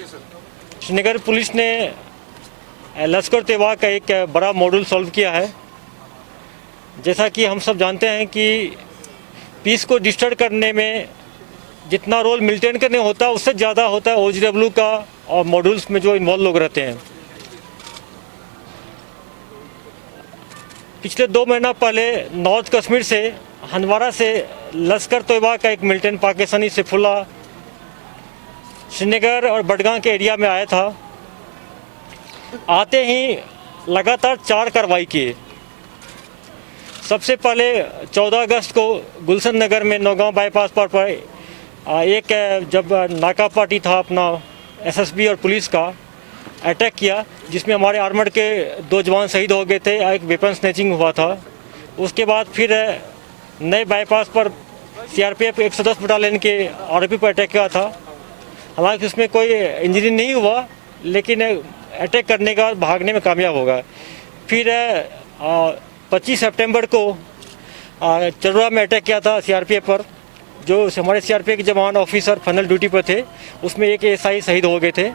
Srinagar police ने लश्कर तैयबा का एक बड़ा मॉड्यूल सॉल्व किया है। जैसा कि हम सब जानते हैं कि पीस को डिस्टर्ब करने में जितना रोल मिलिटेंट करने होता है उससे ज़्यादा होता है OGW का और मॉड्यूल्स में जो इन्वॉल्व लोग रहते हैं। पिछले 2 महीना पहले नॉर्थ कश्मीर से हंदवारा से लश्कर तैयबा का एक मिलिटेंट पाकिस्तानी सैफुल्लाह श्रीनगर और बडगाम के एरिया में आया था। आते ही लगातार 4 कार्रवाई किए। सबसे पहले 14 अगस्त को गुलशन नगर में नौगांव बाईपास पर एक जब नाका पार्टी था अपना SSB और पुलिस का अटैक किया, जिसमें हमारे आर्मर्ड के 2 जवान शहीद हो गए थे, एक वेपन स्नैचिंग हुआ था। उसके बाद फिर नए बाईपास पर CRPF 110 बटालियन के ROP पर अटैक किया था। हालांकि उसमें कोई इंजरी नहीं हुआ, लेकिन अटैक करने का भागने में कामयाब हो गया। फिर 25 सितंबर को चरुआ में अटैक किया था CRPF पर, जो हमारे CRPF के जवान ऑफिसर फाइनल ड्यूटी पर थे, उसमें एक SI शहीद हो गए थे।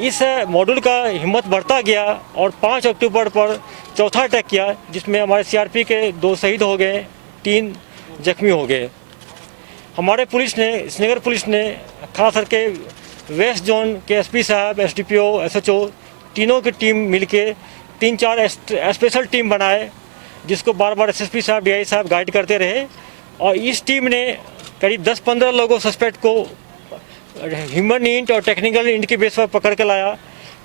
इस मॉड्यूल का हिम्मत बढ़ता गया और 5 अक्टूबर पर चौथा अटैक किया, जिसमें हमारे CRPF के 2 शहीद हो गए, 3 जख्मी हो गए। हमारे पुलिस ने, श्रीनगर पुलिस ने खास करके वेस्ट जोन के SP साहब, SDPO, SHO तीनों की टीम मिलके 3-4 स्पेशल टीम बनाए, जिसको बार बार SSP साहब, DI साहब गाइड करते रहे। और इस टीम ने करीब 10-15 लोगों सस्पेक्ट को ह्यूमन इंट और टेक्निकल इंट के बेस पर पकड़ के लाया,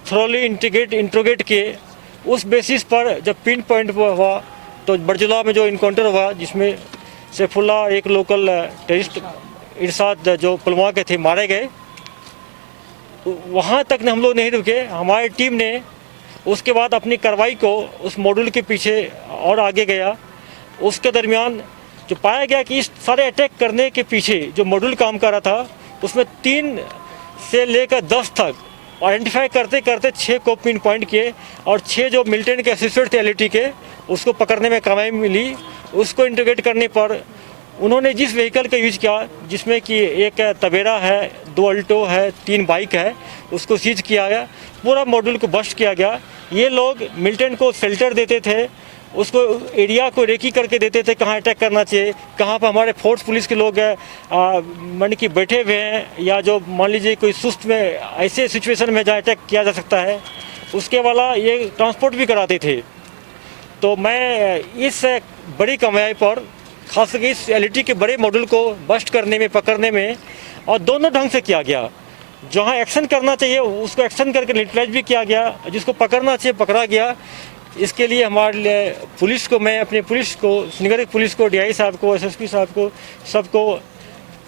थ्रोली इंट्रोगेट किए। उस बेसिस पर जब पिन पॉइंट हुआ तो बरजुला में जो इनकाउंटर हुआ, जिसमें सैफुल्लाह एक लोकल टेररिस्ट इरशाद जो पुलवामा के थे मारे गए, वहाँ तक हम लोग नहीं रुके। हमारी टीम ने उसके बाद अपनी कार्रवाई को उस मॉड्यूल के पीछे और आगे गया। उसके दरमियान जो पाया गया कि इस सारे अटैक करने के पीछे जो मॉड्यूल काम कर रहा था, उसमें 3 से लेकर 10 तक आइडेंटिफाई करते करते 6 को पिन पॉइंट किए और 6 जो मिलिटेंट के एसोसिएट थे LET के, उसको पकड़ने में कामयाबी मिली। उसको इंटीग्रेट करने पर उन्होंने जिस व्हीकल का यूज़ किया, जिसमें कि एक तवेरा है, 2 अल्टो है, 3 बाइक है, उसको सीज किया गया। पूरा मॉड्यूल को बस्ट किया गया। ये लोग मिलिटेंट को शेल्टर देते थे, उसको एरिया को रेकी करके देते थे कहाँ अटैक करना चाहिए, कहाँ पर हमारे फोर्स पुलिस के लोग मान कि बैठे हुए हैं, या जो मान लीजिए कोई सुस्त में ऐसे सिचुएशन में जहाँ अटैक किया जा सकता है, उसके वाला ये ट्रांसपोर्ट भी कराते थे। तो मैं इस बड़ी कामयाबी पर, खास करके इस LET के बड़े मॉड्यूल को बस्ट करने में, पकड़ने में, और दोनों ढंग से किया गया। जहाँ एक्शन करना चाहिए उसको एक्शन करके न्यूट्रलाइज भी किया गया, जिसको पकड़ना चाहिए पकड़ा गया। इसके लिए हमारे पुलिस को, मैं अपने पुलिस को, श्रीनगर की पुलिस को, DI साहब को, SSP साहब को, सबको,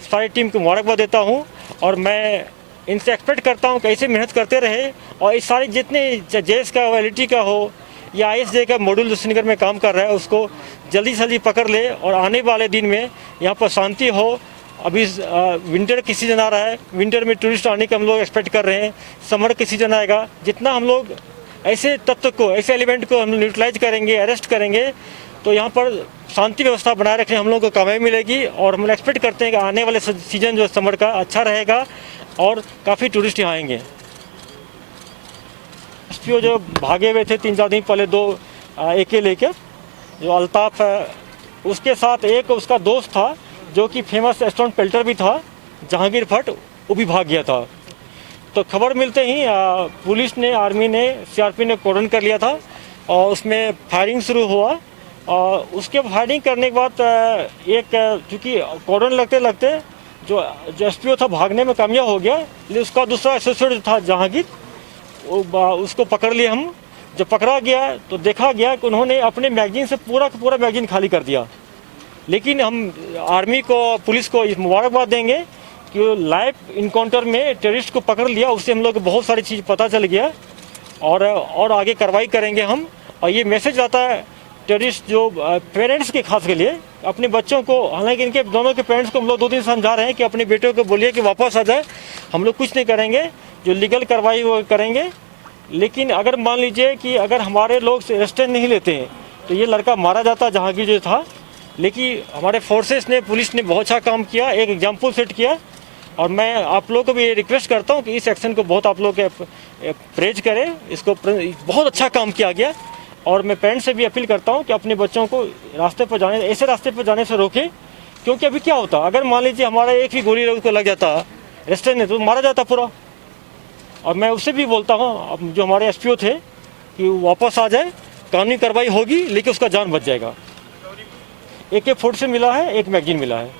सारी टीम को मुबारकबाद देता हूँ। और मैं इनसे एक्सपेक्ट करता हूँ कि ऐसे मेहनत करते रहे और इस सारे जितने JS का हो, LET का हो या ISJ का मॉड्यूल जो श्रीनगर में काम कर रहा है, उसको जल्दी से जल्दी पकड़ ले और आने वाले दिन में यहाँ पर शांति हो। अभी विंटर की सीज़न आ रहा है, विंटर में टूरिस्ट आने का हम लोग एक्सपेक्ट कर रहे हैं। समर की सीज़न आएगा, जितना हम लोग ऐसे तत्व को, ऐसे एलिमेंट को हम न्यूट्रलाइज करेंगे, अरेस्ट करेंगे, तो यहाँ पर शांति व्यवस्था बनाए रखने हम लोग को कामयाबी मिलेगी। और हम एक्सपेक्ट करते हैं कि आने वाले सीज़न जो समर का अच्छा रहेगा और काफ़ी टूरिस्ट यहाँ आएंगे। SPO जो भागे हुए थे 3-4 दिन पहले, 2 AK लेके, जो अल्ताफ़ है, उसके साथ एक उसका दोस्त था जो कि फेमस स्टोन पेल्टर भी था, जहांगीर भट्ट, वो भी भाग गया था। तो खबर मिलते ही पुलिस ने, आर्मी ने, CRP ने कॉर्डन कर लिया था और उसमें फायरिंग शुरू हुआ। और उसके फायरिंग करने के बाद एक, चूँकि कॉर्डन लगते लगते जो SPO था भागने में कामयाब हो गया, लेकिन उसका दूसरा एसोसिएट था जहांगीर, उसको पकड़ लिया हम। जब पकड़ा गया तो देखा गया कि उन्होंने अपने मैगजीन से पूरा का पूरा मैगजीन खाली कर दिया। लेकिन हम आर्मी को, पुलिस को इस मुबारकबाद देंगे कि लाइव इनकाउंटर में टेररिस्ट को पकड़ लिया। उससे हम लोग को बहुत सारी चीज़ पता चल गया और आगे कार्रवाई करेंगे हम। और ये मैसेज आता है टेररिस्ट जो पेरेंट्स के खास के लिए, अपने बच्चों को, हालांकि इनके दोनों के पेरेंट्स को हम लोग 2 दिन समझा रहे हैं कि अपने बेटों को बोलिए कि वापस आ जाए, हम लोग कुछ नहीं करेंगे, जो लीगल कार्रवाई वो करेंगे। लेकिन अगर मान लीजिए कि अगर हमारे लोग रेस्टेंट नहीं लेते हैं तो ये लड़का मारा जाता जहांगीर जो था। लेकिन हमारे फोर्सेस ने, पुलिस ने बहुत अच्छा काम किया, एक एग्जाम्पल सेट किया और मैं आप लोगों को भी ये रिक्वेस्ट करता हूँ कि इस एक्शन को बहुत आप लोग प्रेज करें, इसको बहुत अच्छा काम किया गया। और मैं पेरेंट्स से भी अपील करता हूँ कि अपने बच्चों को रास्ते पर जाने, ऐसे रास्ते पर जाने से रोकें, क्योंकि अभी क्या होता अगर मान लीजिए हमारा एक भी गोली उसको लग जाता रेस्टोरेंट में तो मारा जाता पूरा। और मैं उससे भी बोलता हूँ जो हमारे एसपीओ थे कि वापस आ जाए, कानूनी कार्रवाई होगी लेकिन उसका जान बच जाएगा। AK-47 मिला है, एक मैगजीन मिला है।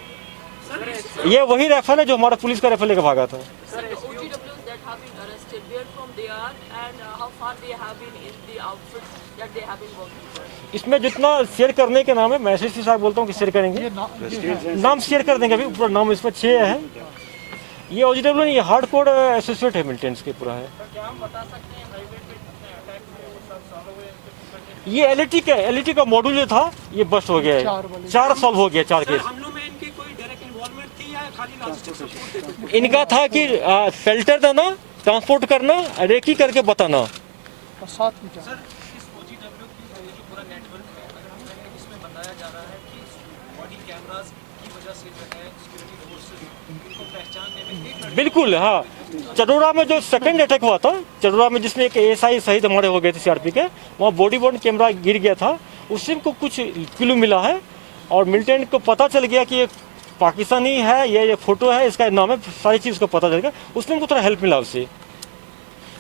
ये वही राइफल है जो हमारा पुलिस का राइफल लेकर भागा था। इसमें जितना शेयर करने के नाम है, मैं एसएसपी साहब बोलता हूँ कि शेयर करेंगे, नाम शेयर कर देंगे। अभी पूरा नाम इसमें 6 है। ये OGW नहीं, ये हार्ड कोड एसोसिएट है, मिलिटेंट्स के पूरा है। ये एलईटी का मॉड्यूल जो था ये बस्ट हो गया है, 4 सॉल्व हो गया, 4 केस। इनका था कि शेल्टर देना, ट्रांसपोर्ट करना, रेकी करके बताना। बिल्कुल हाँ, चडोरा में जो सेकंड अटैक हुआ था, चडोरा में जिसमें एक ASI शहीद हमारे हो गए थे CRP के, वहाँ बॉडी बॉर्न कैमरा गिर गया था, उससे को कुछ क्लू मिला है और मिलिटेंट को पता चल गया कि ये पाकिस्तानी है, ये फोटो है, इसका नाम है, सारी चीज़ को पता चल गया। उसमें उनको थोड़ा हेल्प मिला उससे।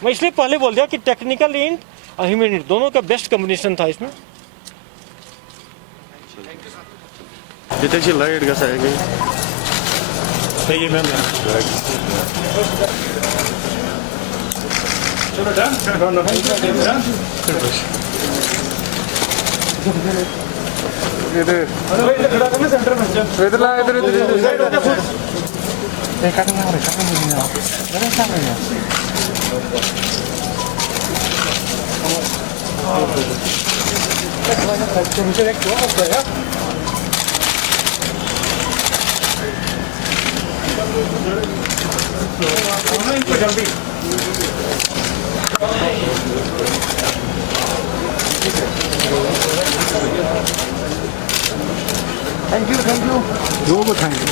मैं इसलिए पहले बोल दिया कि टेक्निकल एंड ह्यूमन दोनों का बेस्ट कॉम्बिनेशन था इसमें। लाइट का सही है मैम। चलो डन। इधर खड़ा करना सेंटर में। इधर ला, इधर जल्दी। थैंक यू जो बताएंगे।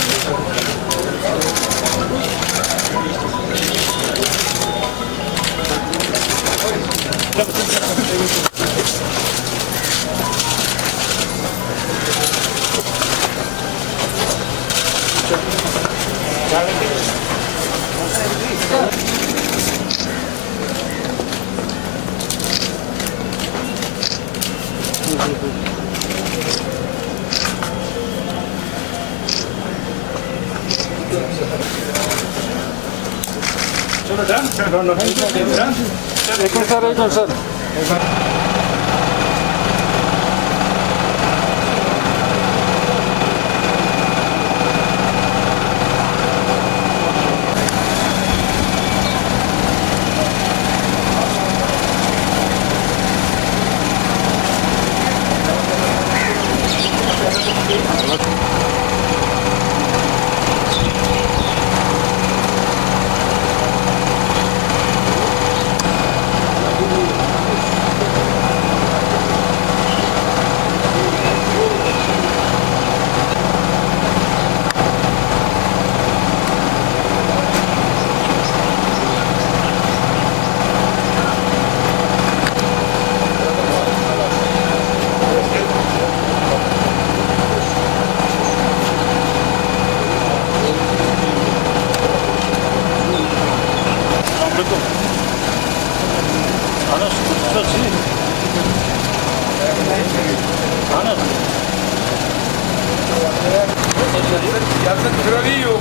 चलो डन। एक मिनट सर। Yazık,